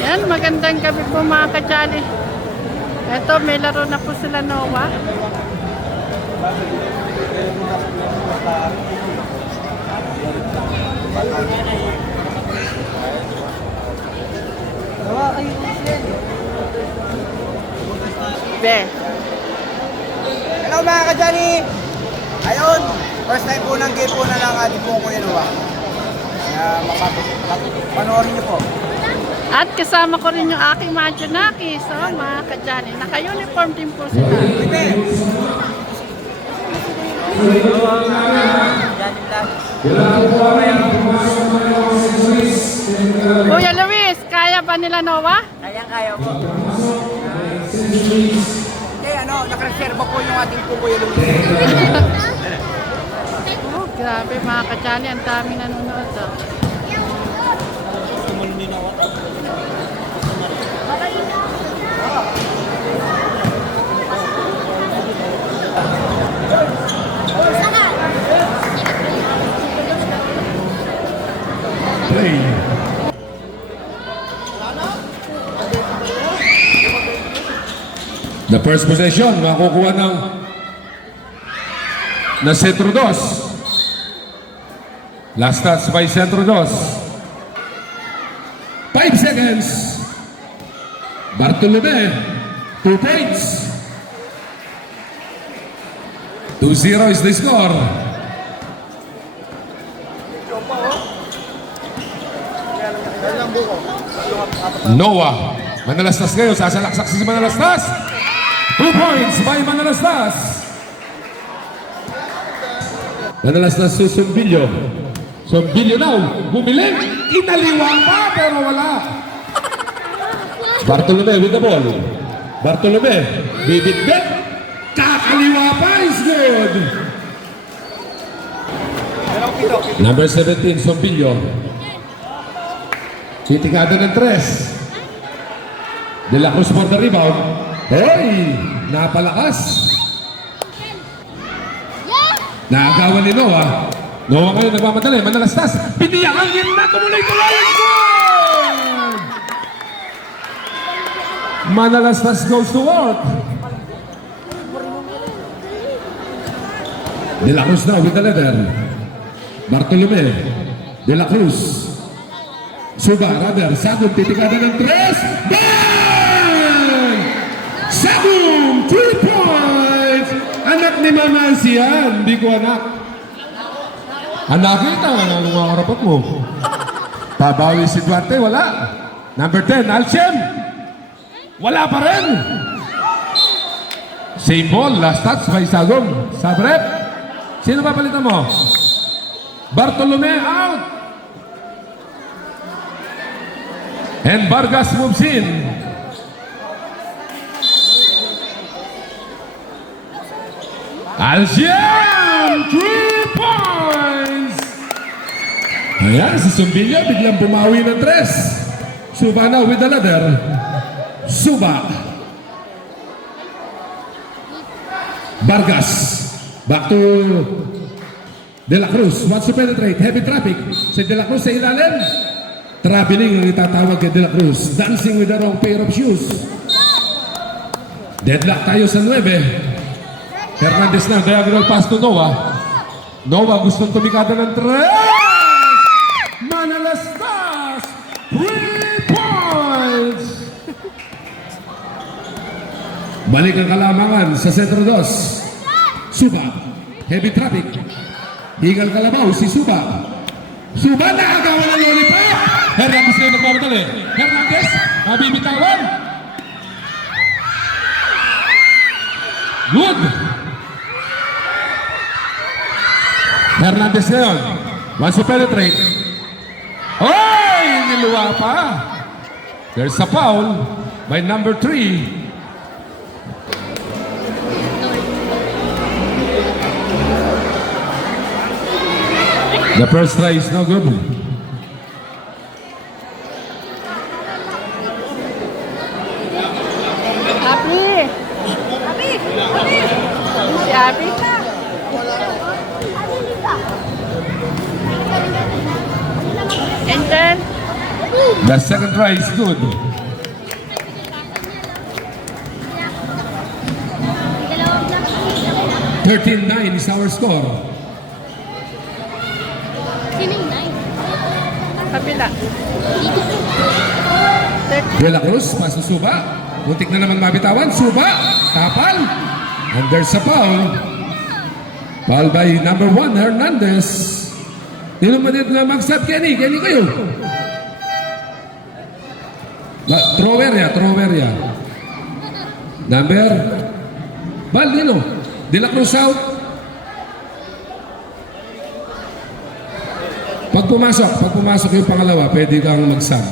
Yan, magandang gabi po mga kajali. Ito, may laro na po sila Noah. Be. Hello mga kajali! Ayun, first time po ng game po na lang ating po Kuya Noah. Panoorin niyo po. At kasama ko rin yung aking Majunaki. So, mga kajali, naka-uniform din po sila. Kuya Luis, kaya ba nila Noah? Kaya po. Nakareserva po yung ating po Kuya Luis. Oh, grabe mga kajali, ang daming nanonood. Oh. The first possession, makukuha ng Centro Dos. Last touch by Centro Dos. 5 seconds. Bartolome, 2 points. 2-0 is the score. Noah, Manalastas ngayon, sasalaksak si Manalastas. 2 points by Manalastas. Manalastas to Sombillo. Sombillo now, bumiling. Inaliwa pa, pero wala. Bartolome with the ball. Bartolome, bibit-bit. Kakaliwa pa, is good. Number 17, Sombillo. Titikada ng 3. De La Cruz for the rebound. Hoy! Napalakas! Naagawan ni Noah. Noah ngayon nagmamadali. Manalastas. Piniyakangin na. Tumuloy-tuloy. Good! Manalastas goes to work. De La Cruz now with the leather. Bartolome. De La Cruz. Suba, rather. Sagum. Titikada ng 3. Bang! Sagum! 3 points! Anak ni Mama siyan. Hindi ko anak. Anak kita. Anong mga karapat mo? Pabawi si Duarte. Wala. Number 10, Alchem. Wala pa rin. Same ball. Last touch by Sagum. Sabrep. Sino ba palitan mo? Bartolome out. And Vargas moves in. Alciam! 3 points! Ayan, si Sombillo biglang bumawi ng 3. Suba na with the ladder. Suba. Vargas. Back to De La Cruz. Wants to penetrate. Heavy traffic. Si De La Cruz sa ilalim. Traveling ang itatawag kay De La Cruz. Dancing with the wrong pair of shoes. Deadlock tayo sa 9. Hernandez na, diagonal pass to Noah. Noah gustong tumikada ng 3. Manalastas! 3 points! Balik ang kalamangan sa Centro Dos. Suba. Heavy traffic. Hingal kalabaw si Suba. Suba nakagawa ng lollipop. Hernandez na yung nagmamadali. Hernandez, mabibitawan. Good. Hernandez na yun. Wants to penetrate. Oy! Niluwa pa. There's a foul by number 3. The first try is no good. Abi! Si Abi? And then, The second try is good. 13-9 is our score. Kabila. De La Cruz, paso Suba. Muntik na naman mabitawan. Suba, tapal. And there's a foul. Foul by number 1, Hernandez. Nilumanit na mag-stop, Kenny. Kenny kayo. Thrower ya. Number. Baldino. De La Cruz out. Pag pumasok yung pangalawa, pwede kang mag-sub.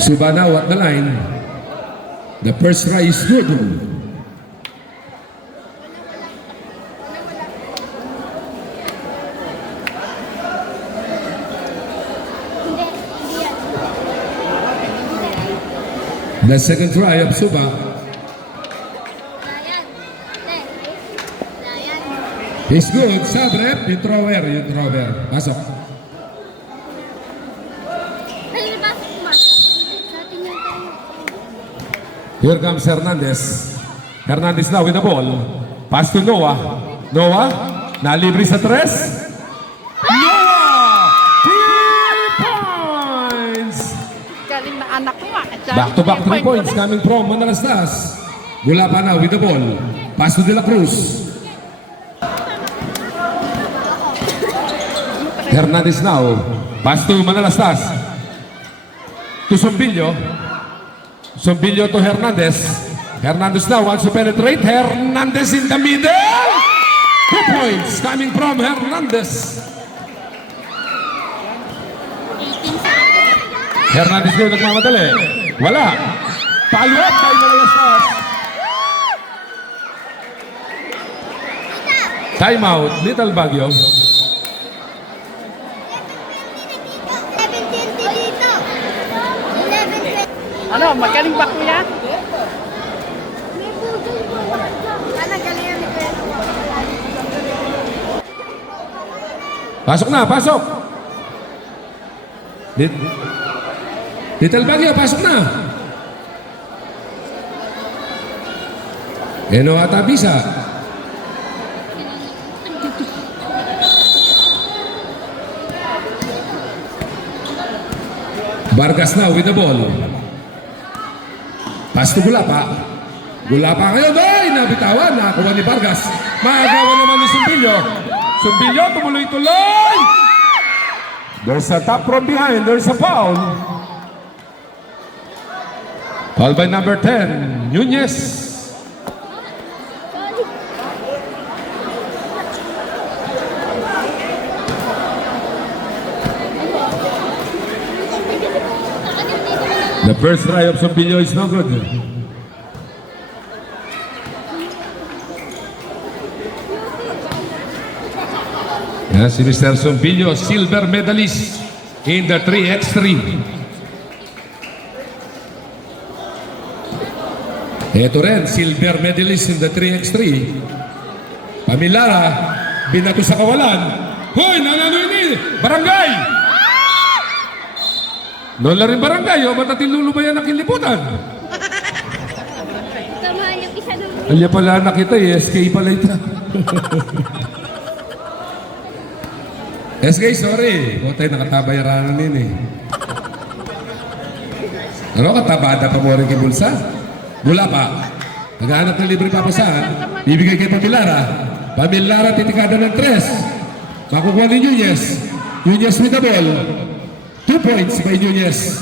Suba now at the line. The first try is good. The second try of Suba. It's good. Sabrep, yung thrower. Pasok. Here comes Hernandez. Hernandez now with the ball. Pass to Noah. Noah, nalibre sa tres. Noah! 3 points! Galing na anak ko ah. Back-to-back 3 points coming from Manalastas. Gulapa now with the ball. Pass to De La Cruz. Hernandez now. Pass to Manalastas. To Sombillo. Sombillo to Hernandez. Hernandez now wants to penetrate. Hernandez in the middle. 2 points coming from Hernandez. Hernandez din nagmamadali. Wala. Follow up by Manalastas. Timeout. Little Baguio. 11:20 dito. 11:20. Ano, magaling ba kuya? May budol po. Ano, galingan ni Kuya. Pasok na, pasok. Little Baguio, pasok na. Eno ata bisa. Vargas now with the ball. Pass to Gulapa. Gulapa ngayon. Ay, nabitawan. Nakakuha ni Vargas. Maagawa naman ni Sumbilyo. Sumbilyo, tumuloy-tuloy. There's a tap from behind. There's a foul. Foul by number 10, Nunez. The first try of Sombilyo is no good. Yan si Mr. Sombilyo, silver medalist in the 3x3. Ito rin, silver medalist in the 3x3. Pamilara, binato sa kawalan. Hoy, nanalo ini! Barangay! Noon lang rin barangay, o ba't natin lulubayan ang kiliputan? Tama yung isa ng Alya pala nakita eh, SK pala ito. SK, sorry. O tayo nakatabayaranan din eh. Ano, katabada pa mo rin kibulsa? Mula pa. Naghahanap ng libre papasahan. Ibigay kay Pamilara. Pamilara titikada ng 3. Makukuha ni Nunez. Nunez with the ball. 2 points by Nunez.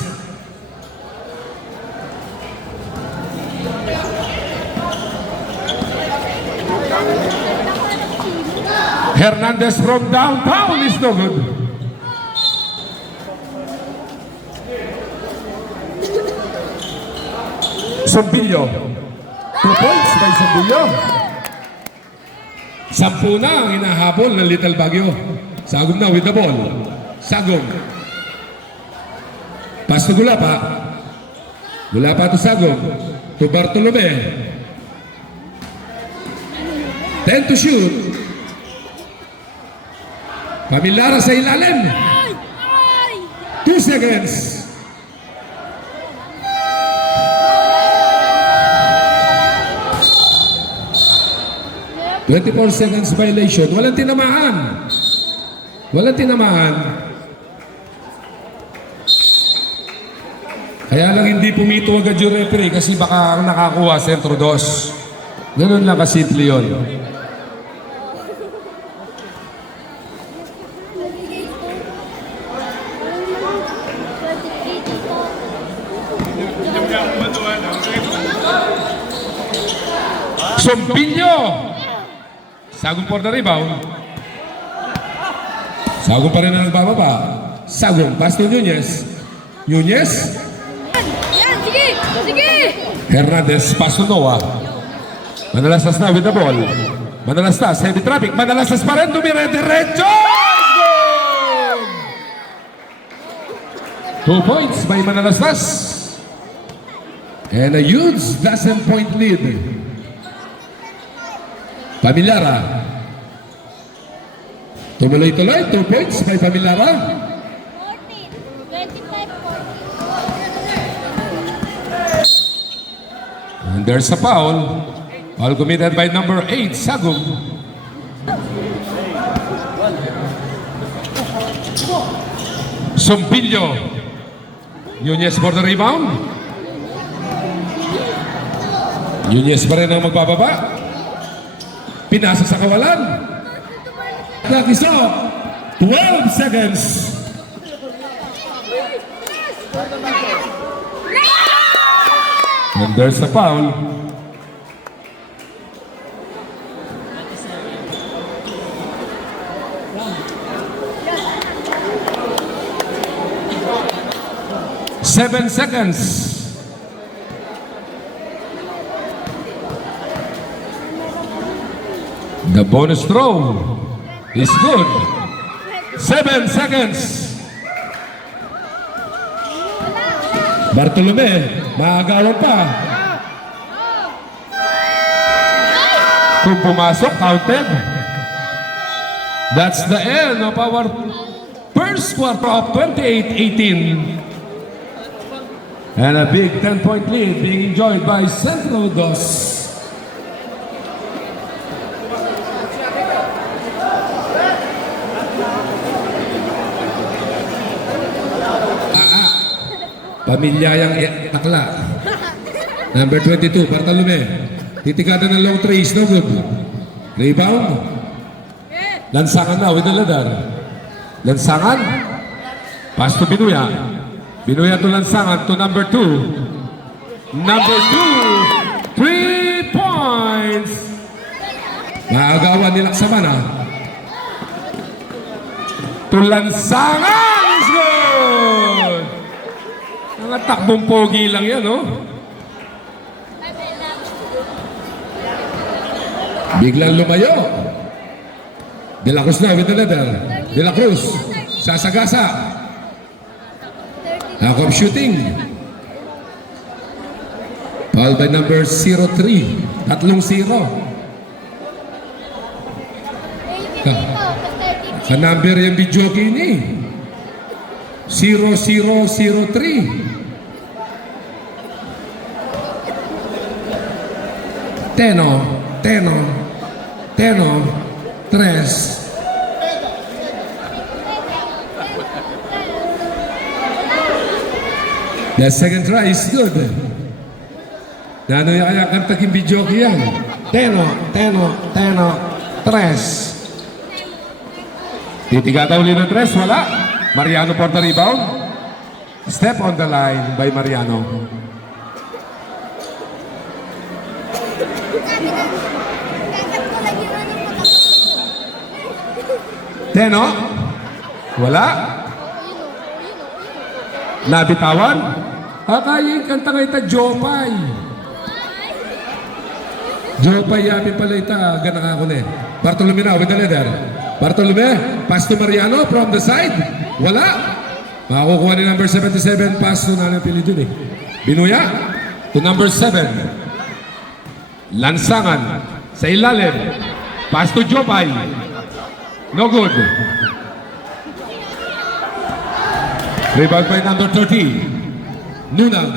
Hernandez from downtown is no good. Sombilyo. 2 points by Sombilyo. 10 na ang hinahabol ng Little Baguio. Sagom na with the ball. Sagom. Pass to Gulapa. Gulapa to Sagom. To Bartolome. 10 to shoot. Pamilara sa ilalim. 2 seconds. ...24 seconds violation. Walang tinamaan. Walang tinamaan. Kaya lang hindi pumito agad yung referee kasi baka nakakuha sentro dos. Ganun lang kasimple yun. Sompinyo! Sagong for the rebound. Sagong pa rin na nagbababa. Sagong, pass to Nunez. Nunez. Yan, sige! Sige! Hernandez, pass to Noah. Manalastas na with the ball. Manalastas, heavy traffic. Manalastas pa rin, dumire-diretso! Goal! 2 points by Manalastas. And a huge dozen point lead. Pamilara. Tumuloy-tuloy, 2 points by Pamilara. 14. 25, 14. And there's a foul. Foul committed by number 8, Sagum. Sompillo. Nunez for the rebound. Nunez pa rin ang magbababa. Pinasa sa kawalan. Nakiso. 12 seconds. And there's a foul. Seven seconds. The bonus throw is good. 7 seconds. Bartolome, maagawan pa. Kung pumasok, counted. That's the end of our first quarter of 28-18. And a big 10-point lead being enjoyed by Central Dos. Pamilyayang takla. Number 22, Bartolome. Titikada ng long trace, no good. Rebound. Lansangan na with the ladder. Lansangan. Pass to Binuya. Binuya to Lansangan to number 2. Number 2, 3 points. Maagawan ni Laksamana. To Lansangan is good. Mga takbong pogi lang yan, no? Biglang lumayo. De La Cruz na with the leather. De La Cruz. Sasagasa. Lack of shooting. Foul by number 03. 3-0. Ka-number yung video kini. 0003. Teno, 3. The second try is good. Nano yung kaya kantakin video yan. Teno, 3. Titigata uli ng 3, wala. Mariano for the rebound. Step on the line by Mariano. Teno? Wala? Nabitawan? Kaya yung kanta nga ita, Jopay. Jopay yapi pala ita, ganang ako na eh. Bartolome na with the leader. Bartolome, pass to Mariano from the side. Wala. Makakukuha ni number 77, pass to Nanay Pili dun eh. Binuya to number 7. Lansangan sa ilalim. Pass to Jopay. No good. Rebound by number 30. Nunang.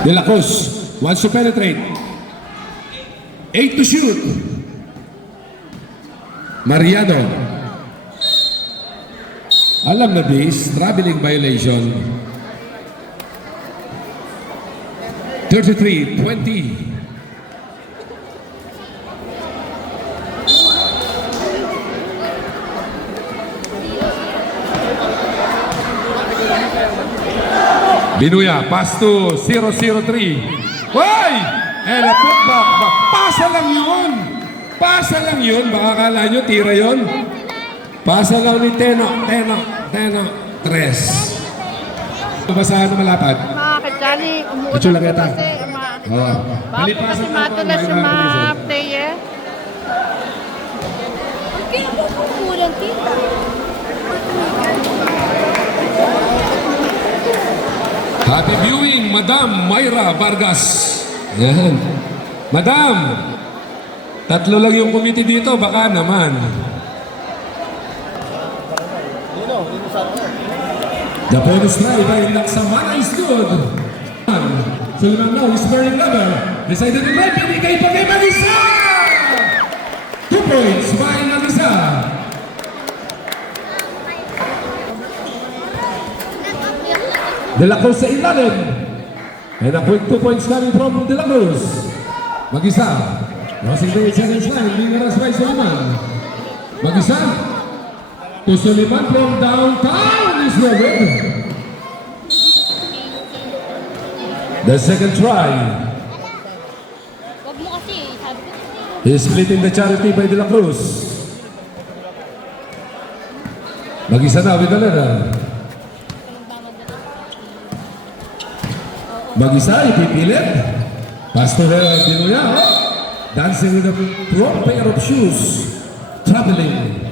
De La Cruz wants to penetrate. 8 to shoot. Mariano. Alam na this, traveling violation. 33-20. Binuya, pass to 0-0-3. Hoy! And a putback. Pasa lang yun. Pasa lang yun. Baka akala nyo, tira yun. Pasa lang ni Teno. 3. Basahan na malapad. Mga kadyani, Ito lang yata. kasi Oo. bago kasi matulas yung mga player. Okay, ako kumulang tita. Happy viewing, Madam Myra Vargas. Yan. Madam, 3 lang yung committee dito, baka naman. The bonus try by Laksamana is good. Suleiman now is wearing rubber. Decided to right, binigay pa kay Marisa! 2 points by Marisa. De La Cruz sa ilalim. And a quick 2 points coming from De La Cruz. Mag-isa. Crossing the challenge line, being harassed by Suleiman. Mag-isa. To Suleiman from downtown is Robert. The second try. Wag mo kasi, sabi ko. He's splitting the charity by De La Cruz. Mag-isa na with Alena. Mag-isa, ipipilit. Pass to Binuya. Dancing with a wrong pair of shoes. Traveling.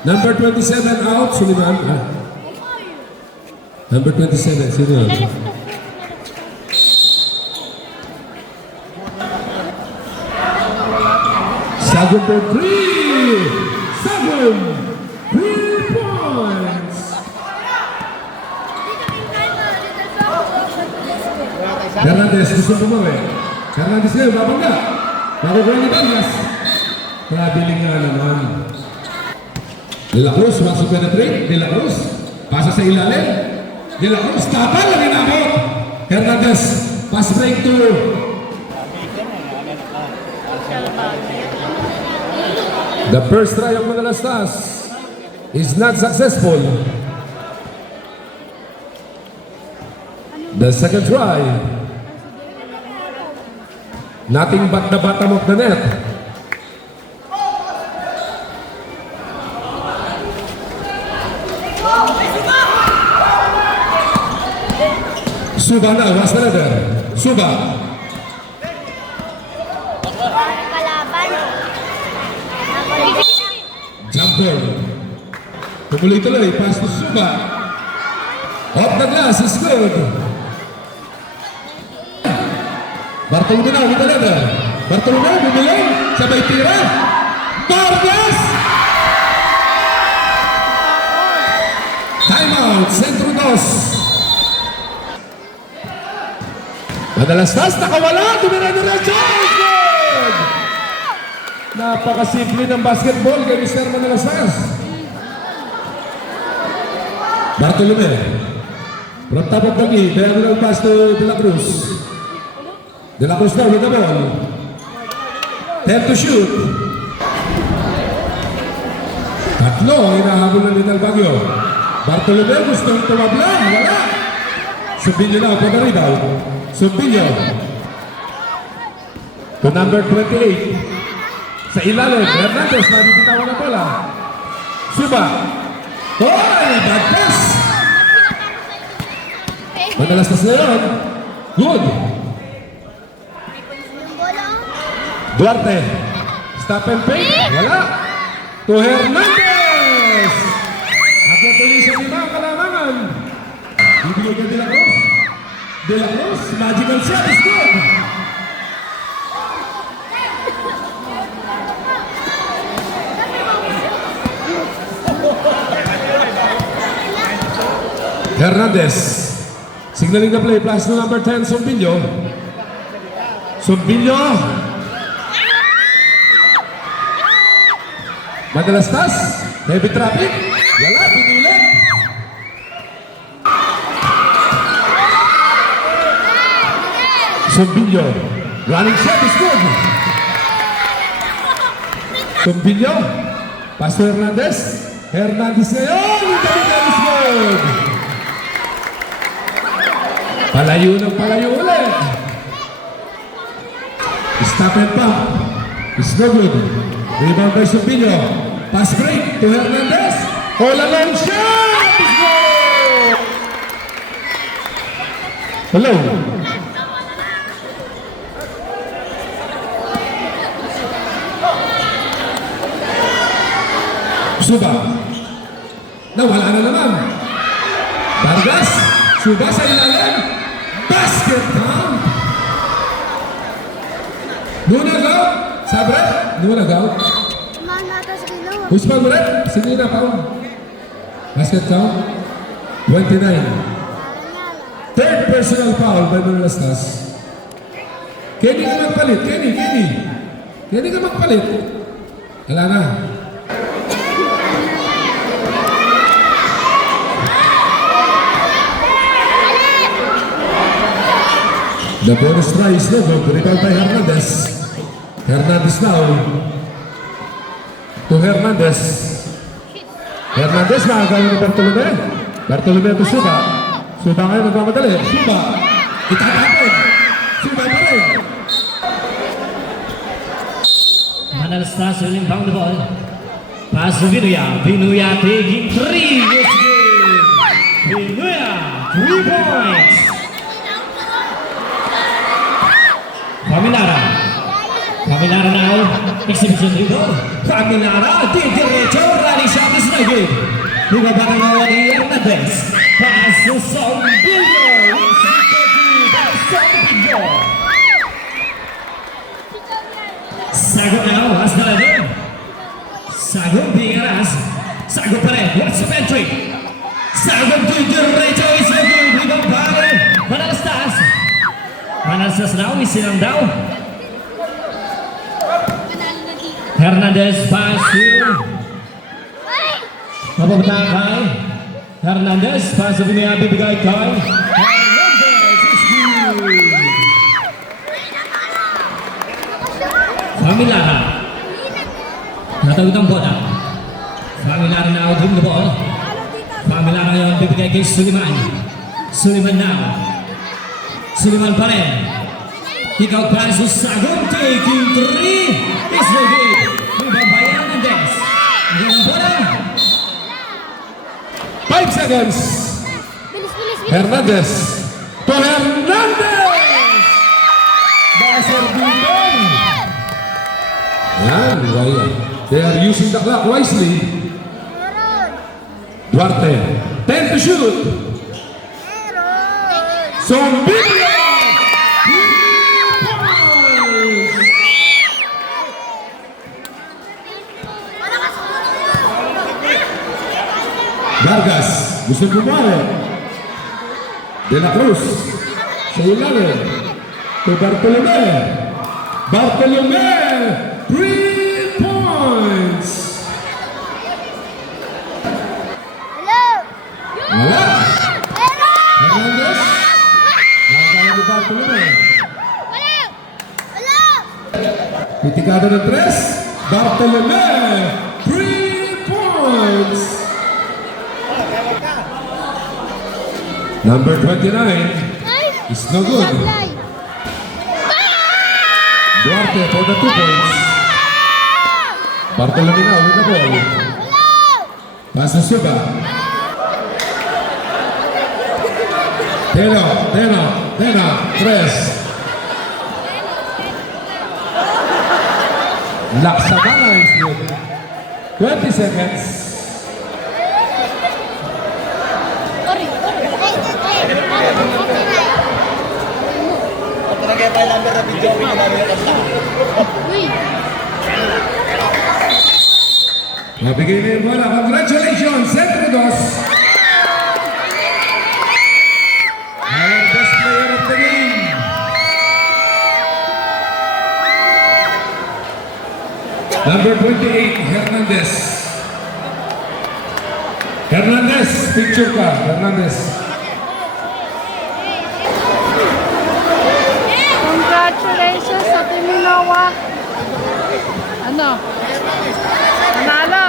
Number 27 out, Suleiman. Number 27, sino yun? Sagum for 3! Sagum! 3 points! Hernandez, gusto bumawi. Hernandez ngayon, babangga. Nakukuha ni Vargas. Traveling nga naman. De La Cruz wants to penetrate. De La Cruz, pasa sa ilalim. De La Cruz, tapal ang inabot. Hernandez, pass break to the first try of Manalastas is not successful. The second try, nothing but the bottom of the net. Suba na, was the leader. Suba. Kalaban. Jump ball. Tuloy-tuloy, pass to Suba. Off the glass is good. Bartolomeo with the leader. Bartolomeo bumili, sabay tira. Vargas! Time out, Centro 2. Manalastas, nakawala, dumira-diretso! Good! Napakasimple ng basketball kay Mr. Manalastas. Bartolome. From top of the key, diagonal pass to De La Cruz. De La Cruz now with the ball. 10 to shoot. Tatlo, hinahabol ng Little Baguio. Bartolome gustong tumablang, wala. Subilyo na for the rebound. Subilyo. To number 28. Sa ilalim, Hernandez, mabititawan na bola. Suba. Hoy, bad pass. Manalastas na yun. Good. Duarte. Stop and fake. Wala. To Hernandez. At natulisan ni mga kalamangan. Bibigay ka De La Cruz. De La Cruz. Magical shot is good. Hernandez. Signaling the play, plus to number 10, Sombillo. Sombillo. Madalastas. Heavy traffic. Wala, pinulit. Sombillo. Running shot is good. Sombillo. Pass to Hernandez. Hernandez ngayon. Internet is good. Palayo ng palayo ulit. Stop and pump. It's no good. Rebound by Sombillo. Pass break to Hernandez. All alone shot. It's good. Hello. Suba. Nawala na naman. Vargas. Suba sa ilalim. Basket count. Nunagaw. Sabre. Nunagaw. Mana ata sa kilo. Usman ulit. Sige na, Paul. Basket count. 29. Third personal foul by Manalastas. Kenny ka magpalit. Kenny. Kenny ka magpalit. Wala na. The bonus try is no good. Rebound by Hernandez. Hernandez now. To Hernandez. Hernandez nakagawa ni Bartolome. Bartolome to Suba. Suba ngayon nagmamadali. Suba. Itatapon. Suba pa rin. Manalastas will inbound the ball. Pass to Vinuya. Vinuya taking 3. Yes, good. Vinuya, 3 points. Familara now. Exhibition dribble. Familara. Diretso. Running shot is no good. Bumaba na ngayon ni Hernandez. Pass to Sombillo. Sombillo. Sagot now. Has na rin. Sagot Bigaras. Sagot pa rin. What's the entry? Sagot diretso is no good. Rebound pa rin. Manalastas. Manalastas now. Isilang daw. Hernandez pass to Mapapunta kay Hernandez. Pass to Vinuya. Bibigay kay Hernandez is good. Familara. Natawid ang bola. Familara na out the ball. Familara ngayon bibigay kay Suliman. Suliman now. Suliman pa rin. Kick out pass to Sagun. Taking 3. It's no good. Rebound by Hernandez. Ngayon ang bola. 5 seconds. Bilis. Hernandez. To Hernandez. Buzzer beaten. Yan. They are using the clock wisely. Meron. Duarte. 10 to shoot. Meron. Sombillo. Vargas, gusto kumare. De la Cruz, sa ilalim. To Bartolome. Bartolome, 3 points. Hello. Wala. Meron. Hernandez. Nakakaya ni Bartolome. Hello. Pitikado ng 3. Bartolome, 3 points. Number 29 is no good. Supply. Duarte for the 2 points. Bartolome now with the ball. Hello. Pass to Suba. Teno, 3. Laksabana is good. 20 seconds. Talaga pa yung number na video ko yung kanta. Nabigay na yung bola. Congratulations, Centro 2. Number 28, Hernandez. Hernandez, picture ka. Hernandez. Congratulations sa Team Minowa. Ano? Panalo.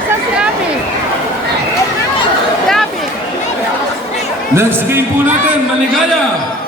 Isa si Abby. Si Abby. Next game po natin, Maligaya.